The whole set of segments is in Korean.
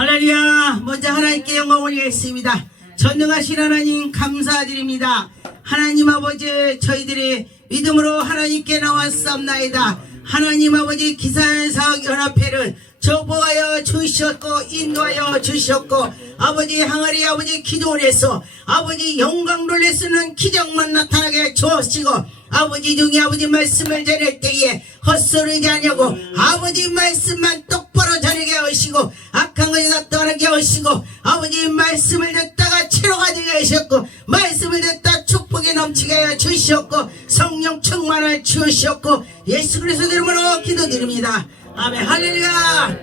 할렐루야. 먼저 하나님께 영광 올리겠습니다. 전능하신 하나님 감사드립니다. 하나님 아버지, 저희들이 믿음으로 하나님께 나왔사옵나이다. 하나님 아버지, 기사연사학연합회를 정보하여 주셨고 인도하여 주셨고 아버지 항아리 아버지 기도를 해서 아버지 영광을 내쓰는 기적만 나타나게 주시고 아버지 중에 아버지 말씀을 전할 때에 헛소리지 아니하고 아버지 말씀만 똑바로 전하게 하시고 악한 것이 다 떠나게 하시고 아버지 말씀을 듣다가 치료가 되게 하셨고 말씀을 듣다 축복이 넘치게 하여 주셨고 성령 충만을 주셨고 예수 그리스도 이름으로 기도드립니다. 아멘. 할렐루야.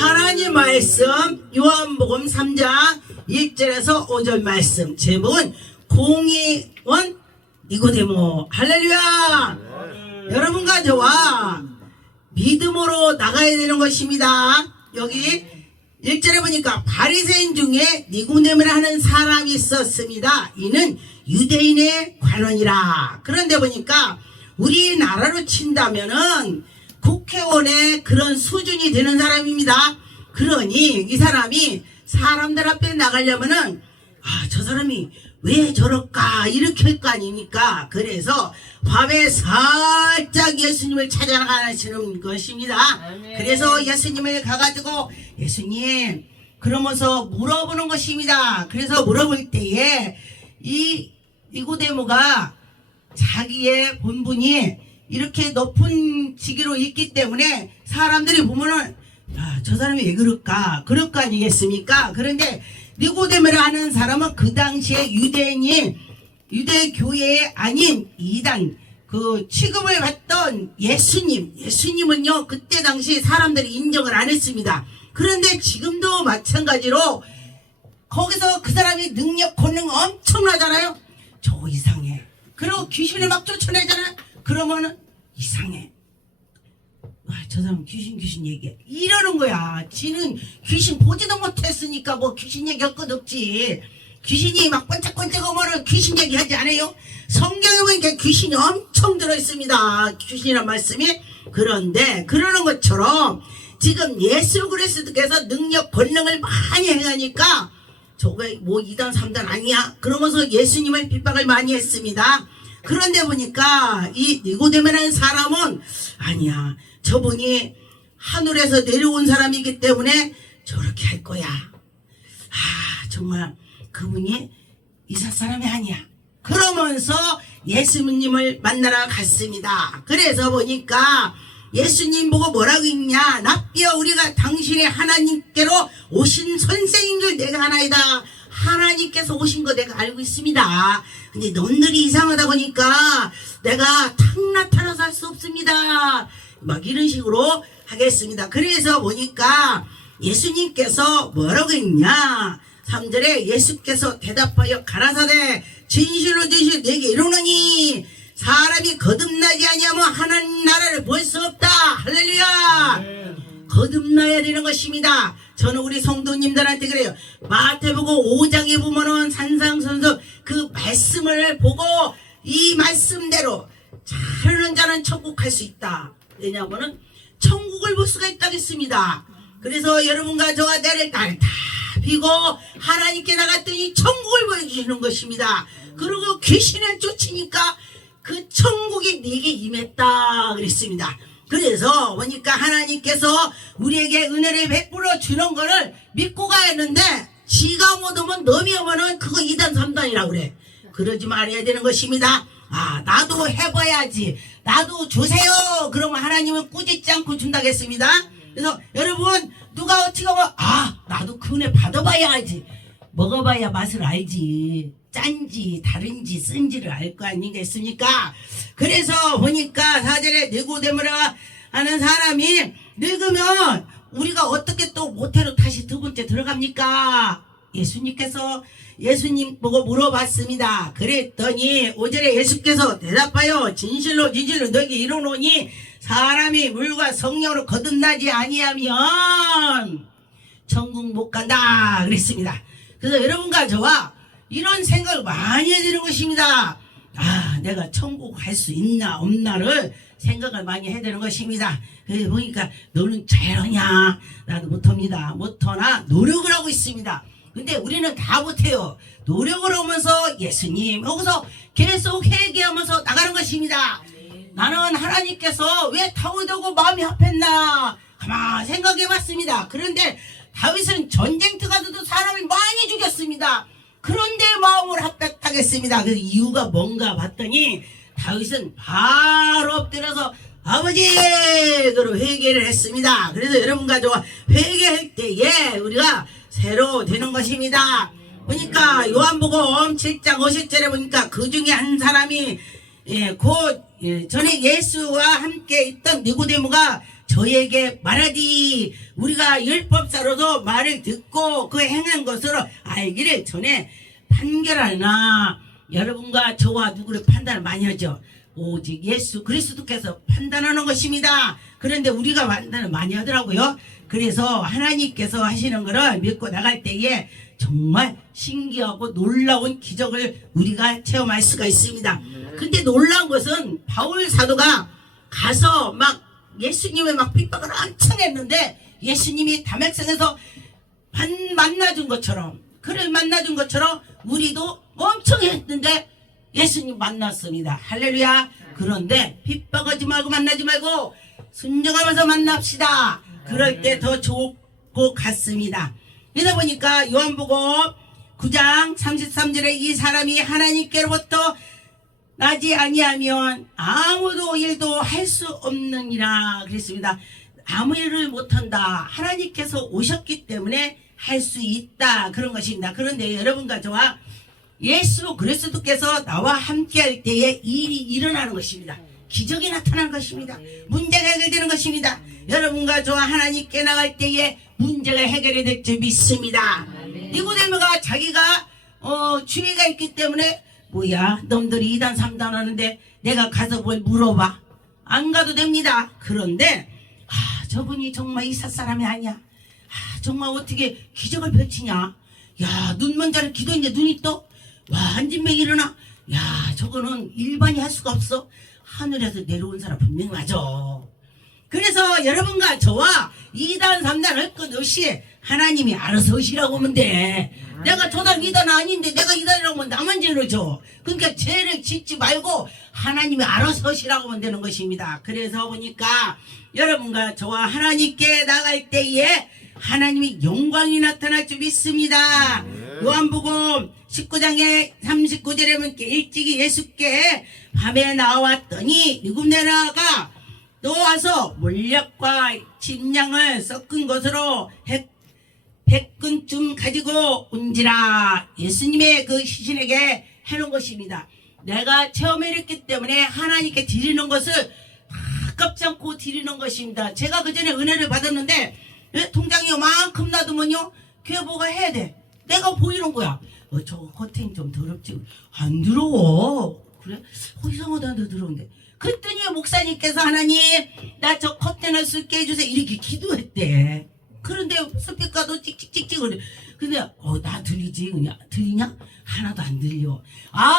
하나님 말씀 요한복음 3장 1절에서 5절 말씀 제목은 공의원 니고데모. 할렐루야. 여러분과 저와 믿음으로 나가야 되는 것입니다. 여기 1절에 보니까 바리새인 중에 니고데모를 하는 사람이 있었습니다. 이는 유대인의 관원이라. 그런데 보니까 우리나라로 친다면은 국회의원의 그런 수준이 되는 사람입니다. 그러니 이 사람이 사람들 앞에 나가려면은 저 사람이 왜 저럴까 이렇게 할 거 아닙니까? 그래서 밤에 살짝 예수님을 찾아가시는 것입니다. 아멘. 그래서 예수님을 가가지고 예수님 그러면서 물어보는 것입니다. 그래서 물어볼 때에 이 니고데모가 자기의 본분이 이렇게 높은 직위로 있기 때문에 사람들이 보면은 저 사람이 왜 그럴까 그럴 거 아니겠습니까? 그런데 니고데모를 하는 사람은 그 당시에 유대인이 유대교회에 아닌 이단 그 취급을 받던 예수님은요 그때 당시 사람들이 인정을 안 했습니다. 그런데 지금도 마찬가지로 거기서 그 사람이 능력 권능 엄청나잖아요. 저 이상해. 그리고 귀신을 막 쫓아내잖아요. 그러면은 이상해. 저 사람 귀신 얘기해. 이러는 거야. 지는 귀신 보지도 못했으니까 뭐 귀신 얘기할 것 없지. 귀신이 막 번쩍번쩍 오면은 귀신 얘기하지 않아요? 성경에 보니까 귀신이 엄청 들어있습니다. 귀신이란 말씀이. 그런데 그러는 것처럼 지금 예수 그리스도께서 능력 권능을 많이 행하니까 저거 뭐 2단 3단 아니야? 그러면서 예수님을 핍박을 많이 했습니다. 그런데 보니까 이 니고데모라는 사람은 아니야. 저분이 하늘에서 내려온 사람이기 때문에 저렇게 할 거야. 정말 그분이 이사 사람이 아니야. 그러면서 예수님을 만나러 갔습니다. 그래서 보니까 예수님 보고 뭐라고 했냐. 납비여 우리가 당신의 하나님께로 오신 선생인 줄 내가 하나이다. 하나님께서 오신 거 내가 알고 있습니다. 근데 놈들이 이상하다 보니까 내가 탁 나타나서 할 수 없습니다. 막 이런 식으로 하겠습니다. 그래서 보니까 예수님께서 뭐라고 했냐. 3절에 예수께서 대답하여 가라사대 진실로 내게 이르노니 사람이 거듭나지 아니하면 하나님 나라를 볼 수 없다. 할렐루야. 거듭나야 되는 것입니다. 저는 우리 성도님들한테 그래요. 마태복음 5장에 보면은 산상선서 그 말씀을 보고 이 말씀대로 잘하는 자는 천국 갈 수 있다. 왜냐하면은 천국을 볼 수가 있다고 했습니다. 그래서 여러분과 저와 내를 다 비고 하나님께 나갔더니 천국을 보여주시는 것입니다. 그리고 귀신을 쫓으니까 그 천국이 네게 임했다 그랬습니다. 그래서 보니까 하나님께서 우리에게 은혜를 베풀어 주는 거를 믿고 가야 했는데 지가 못 오면 놈이 오면은 그거 2단 3단이라고 그래. 그러지 말아야 되는 것입니다. 나도 해봐야지. 나도 주세요. 그러면 하나님은 꾸짖지 않고 준다겠습니다. 그래서 여러분 누가 어떻게 하면 나도 그 은혜 받아봐야지. 먹어봐야 맛을 알지. 짠지 다른지 쓴지를 알 거 아니겠습니까? 그래서 보니까 4절에 니고데모라 하는 사람이 늙으면 우리가 어떻게 또 모태로 다시 두 번째 들어갑니까? 예수님께서 예수님 보고 물어봤습니다. 그랬더니 5절에 예수께서 대답하여 진실로 너에게 이르노니 사람이 물과 성령으로 거듭나지 아니하면 천국 못 간다 그랬습니다. 그래서 여러분과 저와 이런 생각을 많이 해야 되는 것입니다. 내가 천국 갈 수 있나 없나를 생각을 많이 해야 되는 것입니다. 그래서 보니까 너는 잘하냐? 나도 못합니다. 못하나 노력을 하고 있습니다. 근데 우리는 다 못해요. 노력을 하면서 예수님 여기서 계속 회개하면서 나가는 것입니다. 나는 하나님께서 왜 다윗하고 마음이 합했나 가만 생각해봤습니다. 그런데 다윗은 전쟁터가서도 사람이 많이 죽였습니다. 그런데 마음을 합했다겠습니다. 그 이유가 뭔가 봤더니 다윗은 바로 엎드려서 아버지 그로 회개를 했습니다. 그래서 여러분과 저와 회개할 때에 우리가 새로 되는 것입니다. 보니까 요한복음 7장 50절에 보니까 그 중에 한 사람이 전에 예수와 함께 있던 니고데모가 저에게 말하디 우리가 율법사로도 말을 듣고 그 행한 것으로 알기를 전에 판결하나. 여러분과 저와 누구를 판단을 많이 하죠. 오직 예수 그리스도께서 판단하는 것입니다. 그런데 우리가 판단을 많이 하더라고요. 그래서 하나님께서 하시는 것을 믿고 나갈 때에 정말 신기하고 놀라운 기적을 우리가 체험할 수가 있습니다. 근데 놀라운 것은 바울 사도가 가서 막 예수님의 막 핍박을 엄청 했는데 예수님이 다메섹에서 만나준 것처럼 그를 만나준 것처럼 우리도 엄청 했는데 예수님 만났습니다. 할렐루야. 그런데 핍박하지 말고 만나지 말고 순종하면서 만납시다. 그럴 때 더 좋을 것 같습니다. 그러다 보니까 요한복음 9장 33절에 이 사람이 하나님께로부터 나지 아니하면 아무도 일도 할 수 없느니라 그랬습니다. 아무 일을 못한다. 하나님께서 오셨기 때문에 할 수 있다. 그런 것입니다. 그런데 여러분과 저와 예수 그리스도께서 나와 함께 할 때에 일이 일어나는 것입니다. 기적이 나타나는 것입니다. 문제가 해결되는 것입니다. 여러분과 저와 하나님께 나갈 때에 문제가 해결이 될 줄 믿습니다. 니고데모가 자기가 주의가 있기 때문에 뭐야 놈들이 2단 3단 하는데 내가 가서 뭘 물어봐. 안 가도 됩니다. 그런데 저분이 정말 이삿 사람이 아니야. 정말 어떻게 기적을 펼치냐. 야 눈먼 자를 기도했는데 눈이 떠. 와 한진맥이 일어나. 야 저거는 일반이 할 수가 없어. 하늘에서 내려온 사람 분명히 맞아. 그래서 여러분과 저와 2단 3단 할 것 없이 하나님이 알아서 오시라고 하면 돼. 내가 저단 2단 아닌데 내가 2단이라고 하면 나만 죄를 져. 그러니까 죄를 짓지 말고 하나님이 알아서 오시라고 하면 되는 것입니다. 그래서 보니까 여러분과 저와 하나님께 나갈 때에 하나님이 영광이 나타날 줄 믿습니다. 요한복음 19장에 39절에 보니까 일찍이 예수께 밤에 나왔더니 니고데모가 또 와서 몰약과 침량을 섞은 것으로 100근쯤 가지고 온지라. 예수님의 그 시신에게 해놓은 것입니다. 내가 체험했기 때문에 하나님께 드리는 것을 아깝지 않고 드리는 것입니다. 제가 그 전에 은혜를 받았는데 통장이 요만큼 놔두면요 그게 뭐가 해야 돼. 내가 보이는 거야. 저거 커튼 좀 더럽지. 안 더러워. 그래? 이상하다. 너 더러운데. 그랬더니 목사님께서 하나님 나 저 커튼을 쓸게 해주세요 이렇게 기도했대. 그런데 스피커도 찍찍찍찍 그래. 근데 나 들리지? 그냥 들리냐? 하나도 안 들려.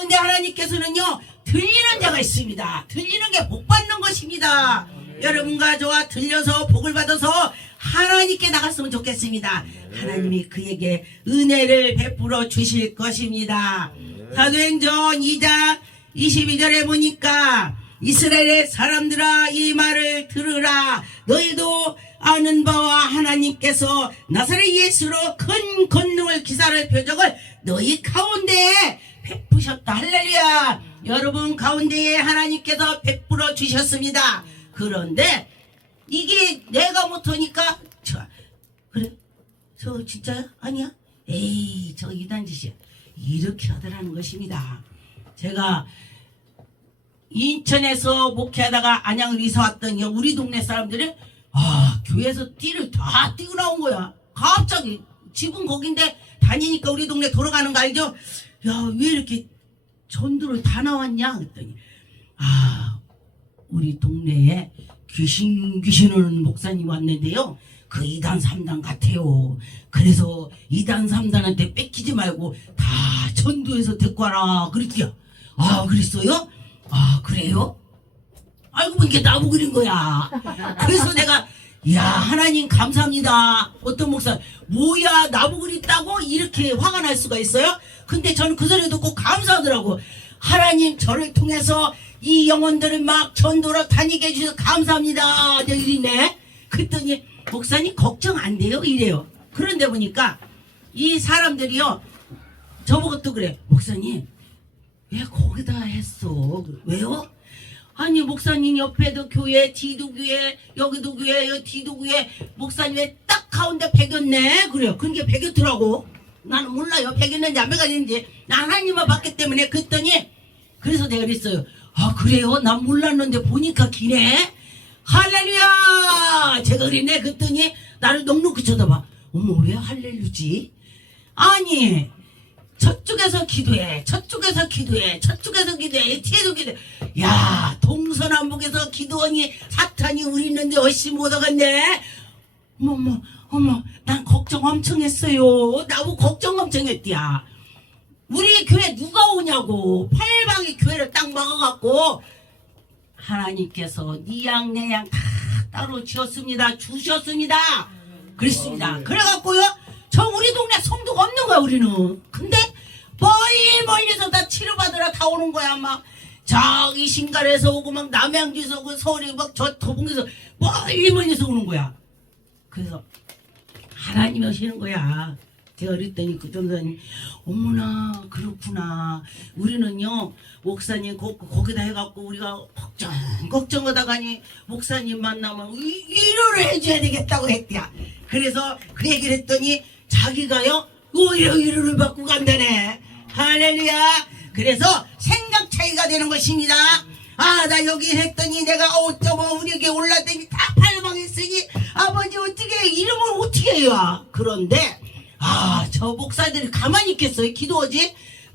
근데 하나님께서는요 들리는 자가 있습니다. 들리는 게 복 받는 것입니다. 여러분과 저와 들려서 복을 받아서 하나님께 나갔으면 좋겠습니다. 하나님이 그에게 은혜를 베풀어 주실 것입니다. 사도행전 2장 22절에 보니까 이스라엘의 사람들아 이 말을 들으라. 너희도 아는 바와 하나님께서 나사렛 예수로 큰 권능을 기사를 표적을 너희 가운데에 베푸셨다. 할렐루야. 여러분 가운데에 하나님께서 베풀어 주셨습니다. 그런데 이게 내가 못하니까 그래? 저 진짜야? 아니야? 에이 저 이단짓이야. 이렇게 하더라는 것입니다. 제가 인천에서 목회하다가 안양을 이사 왔더니 우리 동네 사람들이 교회에서 띠를 다 띄고 나온 거야. 갑자기 집은 거긴데 다니니까 우리 동네 돌아가는 거 알죠? 야 왜 이렇게 전도를 다 나왔냐 그랬더니 우리 동네에 귀신 오는 목사님 왔는데요 그 2단 3단 같아요. 그래서 2단 3단한테 뺏기지 말고 다 전도해서 데리고 와라 그랬지요. 그랬어요? 그래요? 알고 보니까 나무 그린 거야. 그래서 내가 야 하나님 감사합니다. 어떤 목사 뭐야 나무 그렸다고 이렇게 화가 날 수가 있어요? 근데 저는 그 소리 듣고 감사하더라고. 하나님 저를 통해서 이 영혼들을 막 전도로 다니게 해주셔서 감사합니다. 이러네. 그랬더니 목사님 걱정 안 돼요 이래요. 그런데 보니까 이 사람들이요 저보고 또 그래. 목사님 왜 거기다 했어? 왜요? 아니 목사님 옆에도 교회 뒤도 교회 여기도 교회 여기 뒤도 교회 목사님 왜 딱 가운데 배겼네 그래요. 그게 배겼더라고. 나는 몰라요 배겼는지 안 배겼는지 나 하나님만 봤기 때문에. 그랬더니 그래서 내가 그랬어요. 아 그래요? 난 몰랐는데 보니까 기네. 할렐루야 제가 그랬네. 그랬더니 나를 넉넉히 쳐다봐. 어머 왜 할렐루지? 아니 저쪽에서 기도해 저쪽에서 기도해 저쪽에서 기도해 뒤에서 기도해. 야 동서남북에서 기도하니 사탄이 우리 있는데 어씨 못 오겠네. 어머 난 걱정 엄청 했어요. 나보고 걱정 엄청 했디야. 우리 교회 누가 오냐고. 팔방의 교회를 딱 막아갖고 하나님께서 니양 내양 다 따로 지었습니다. 주셨습니다. 그랬습니다. 그래갖고요 저 우리 동네 성도가 없는 거야 우리는. 근데 멀리서 다 치료받으러 다 오는 거야. 막 저기 신갈에서 오고 막 남양주에서 오고 서울에 막 저 도봉에서 멀리서 오는 거야. 그래서 하나님이 오시는 거야. 제가 그랬더니 그 전사님 어머나 그렇구나. 우리는요 목사님 거기다 해갖고 우리가 걱정하다가니 목사님 만나면 위로를 해줘야 되겠다고 했대야. 그래서 그 얘기를 했더니 자기가요 오히려 위로를 받고 간다네. 할렐루야. 그래서 생각 차이가 되는 것입니다. 아 나 여기 했더니 내가 어쩌면 우리 에게 올라더니 다 팔방했으니 아버지 어떻게 이름을 어떻게 해요. 그런데 저 목사들이 가만히 있겠어요? 기도하지?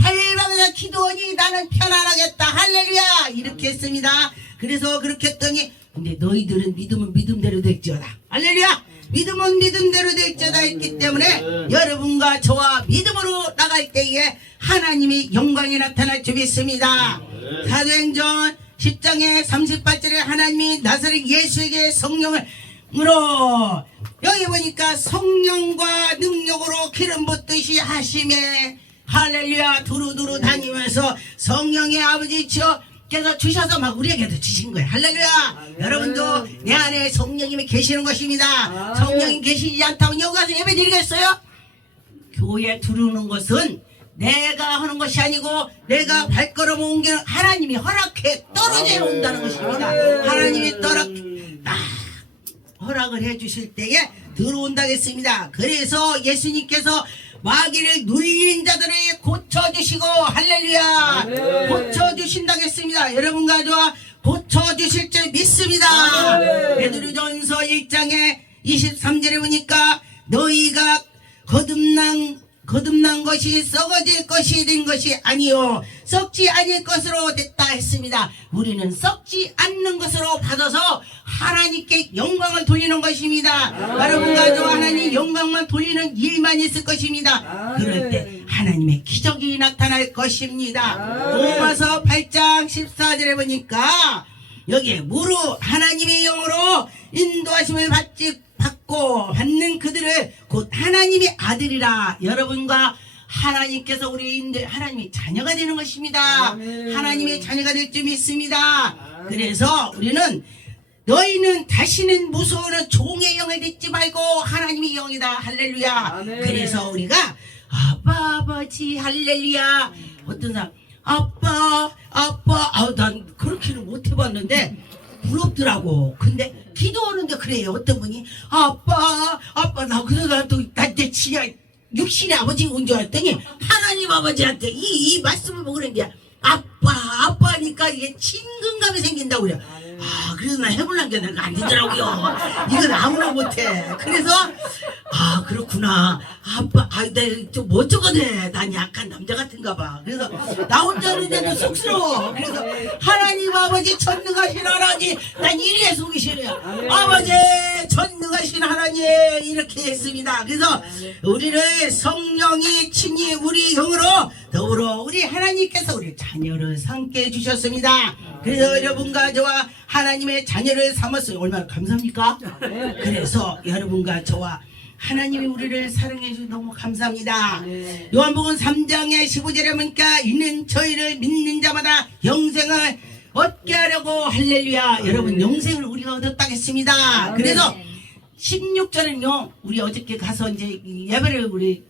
팔방에서 기도하니 나는 편안하겠다. 할렐루야 이렇게 했습니다. 그래서 그렇게 했더니 근데 너희들은 믿음은 믿음대로 될지어다. 할렐루야. 믿음은 믿음대로 될지어다 했기 때문에 여러분과 저와 믿음으로 나갈 때에 하나님의 영광이 나타날 줄 믿습니다. 사도행전 10장의 38절에 하나님이 나사렛 예수에게 성령을 여기 보니까 성령과 능력으로 기름 붓듯이 하심에 할렐루야 두루두루 다니면서 성령의 아버지께서 주셔서 막 우리에게도 주신 거예요. 할렐루야. 여러분도 내 안에 성령님이 계시는 것입니다. 성령이 계시지 않다면 여기 가서 예배 드리겠어요? 교회 들어오는 것은 내가 하는 것이 아니고 내가 발걸음 옮기는 하나님이 허락해 떨어져 온다는 것입니다. 하나님이 허락을 해주실 때에 들어온다겠습니다. 그래서 예수님께서 마귀를 눌린 자들을 고쳐주시고 할렐루야 고쳐주신다겠습니다. 여러분과 저와 고쳐주실 줄 믿습니다. 베드로전서 1장에 23절에 보니까 너희가 거듭난 것이 썩어질 것이 된 것이 아니요 썩지 않을 것으로 됐다 했습니다. 우리는 썩지 않는 것으로 받아서 하나님께 영광을 돌리는 것입니다. 여러분과 저 하나님 영광만 돌리는 일만 있을 것입니다. 그럴 때 하나님의 기적이 나타날 것입니다. 로마서 8장 14절에 보니까 여기에 무릇 하나님의 영으로 인도하심을 받는 그들을 곧 하나님의 아들이라. 여러분과 하나님께서 하나님의 자녀가 되는 것입니다. 하나님의 자녀가 될 줄 믿습니다. 그래서 우리는 너희는 다시는 무서워하는 종의 영을 믿지 말고 하나님의 영이다. 할렐루야. 그래서 우리가 아버지 할렐루야. 어떤 사람 아빠 난 그렇게는 못 해봤는데 부럽더라고. 근데 기도하는데 그래요. 어떤 분이 아빠 나 그러다 또 나한테 지야 육신의 아버지가 온 줄 알았더니 하나님 아버지한테 이 말씀을 먹으는 게 아빠니까 이게 친근감이 생긴다고 그래. 그래서 나 해보려는 게 내가 안 되더라고요. 이건 아무나 못해. 그래서 그렇구나. 내가 좀 멋쩍거든. 난 약간 남자 같은가 봐. 그래서 나 혼자 하는데도 쑥스러워. 그래서 하나님 아버지 전능하신 하나님 난 이리에 속이 싫어요. 아버지 전능하신 하나님 이렇게 했습니다. 그래서 우리를 성령이 친히 우리 영으로 더불어 우리 하나님께서 우리 자녀를 삼게 해주셨습니다. 주셨습니다. 그래서 여러분과 저와 하나님의 자녀를 삼았어요. 얼마나 감사합니까? 그래서 여러분과 저와 하나님이 우리를 사랑해 주셔서 너무 감사합니다. 요한복음 3장의 15절에 보니까 이는 저희를 믿는 자마다 영생을 얻게 하려고 할렐루야. 여러분 영생을 우리가 얻었다겠습니다. 그래서 16절은요 우리 어저께 가서 이제 예배를 우리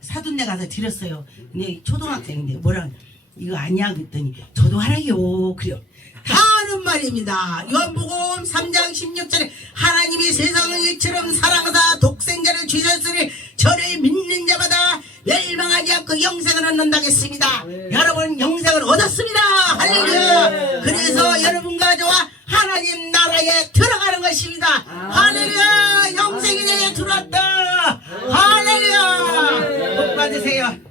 사돈네 가서 드렸어요. 근데 초등학생인데 뭐라 이거 아니야 그랬더니 저도 하라요 그래요. 하는 말입니다. 요한복음 3장 16절에 하나님이 세상을 이처럼 사랑하사 독생자를 주셨으니 저를 믿는 자마다 멸망하지 않고 영생을 얻는다겠습니다. 여러분 영생을 얻었습니다. 할렐루야. 그래서 여러분과 저와 하나님 나라에 들어가는 것입니다. 할렐루야. 영생이 내게 들어왔다. 할렐루야. 복 받으세요.